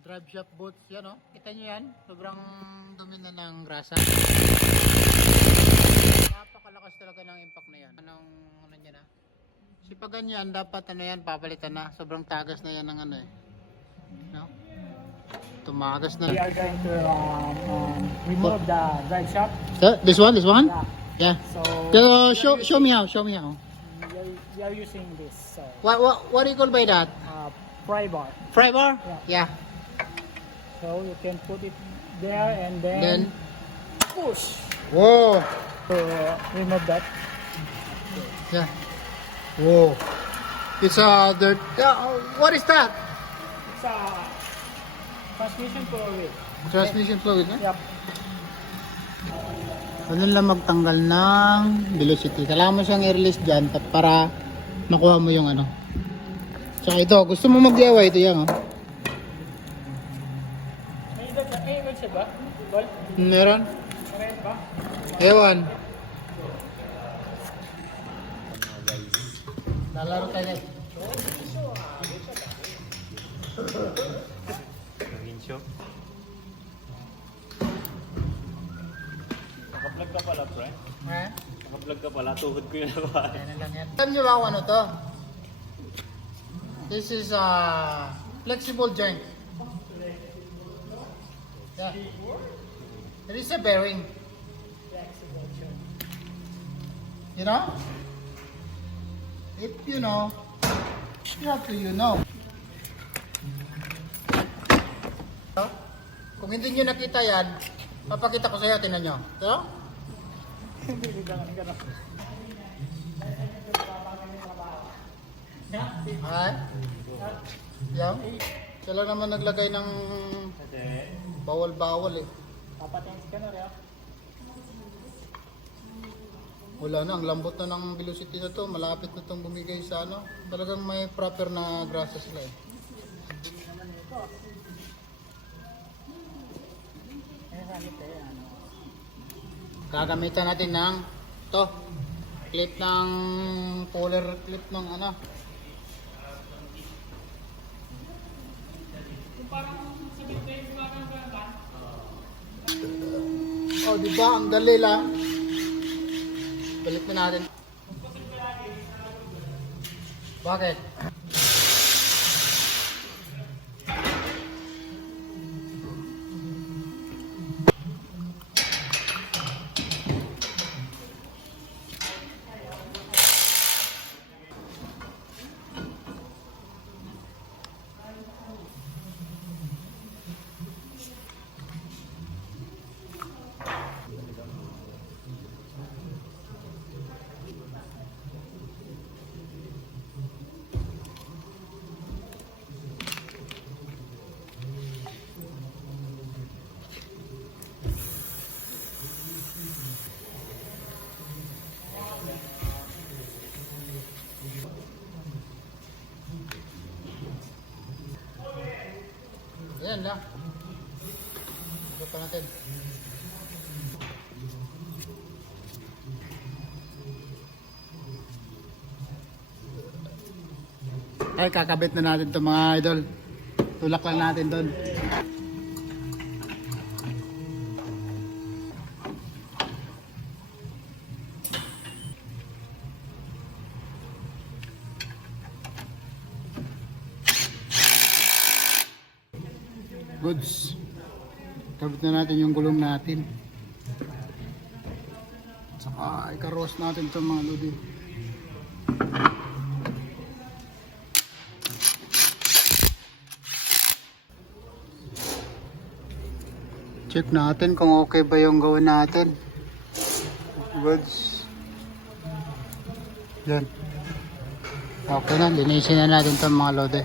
Drive shaft boots, yan o. Kita nyo yan? Sobrang dumi na ng grasa. Napakalakas talaga ng impact na yan. Anong ano niya na? Kasi pag ganyan, dapat ano yan, papalitan na. Sobrang tagas na yan ng ano eh. No? Tumagas na. We are going to remove the drive shaft. This one? This one? Yeah. Yeah. So show me how. Show me how. We are using this. So, What do you call by that? pry bar. Fry bar? Yeah. Yeah. So you can put it there and then push Whoa. to remove that. Yeah. Whoa. It's a dirt. What is that? It's a transmission fluid. Transmission fluid, eh? Yep. Ano lang magtanggal ng velocity. Kailangan mo siyang i-release dyan para makuha mo yung ano. Tsaka ito, gusto mo mag-DIY ito yan, oh. Ay, siya ba? Ball? Meron? Meron ba? Ewan. Lalaro tayo guys. Naka-vlog ka pala, pre. Ha? Naka-vlog ka pala. Tuhod ko yun naman. Yan lang yan. Alam nyo ba kung ano to? This is a flexible joint. Yeah. There is a bearing. You know? If you know, you have to you know. So, kung hindi nyo nakita yan, papakita ko sa iyo, tinan nyo. So? Alright? Yan. Sila naman naglagay ng bawal-bawal eh. Papatay ka na rin. Wala na, ang lambot na ng velocity na to. Malapit na itong bumigay sa ano. Talagang may proper na grasa sila eh. Gagamitan natin ng to clip ng polar clip ng ano. Oh, di ba? Ang dali lang. Balik na natin. Bakit? Ayan lang. Ito pa natin. Ay, kakabit na natin itong mga idol. Tulak lang natin doon. Goods. Kabit na natin yung gulong natin. Saka ikaros natin itong mga lodi. Check natin kung okay ba yung gawin natin. Goods. Yan. Okay na, linisin na natin itong mga lodi.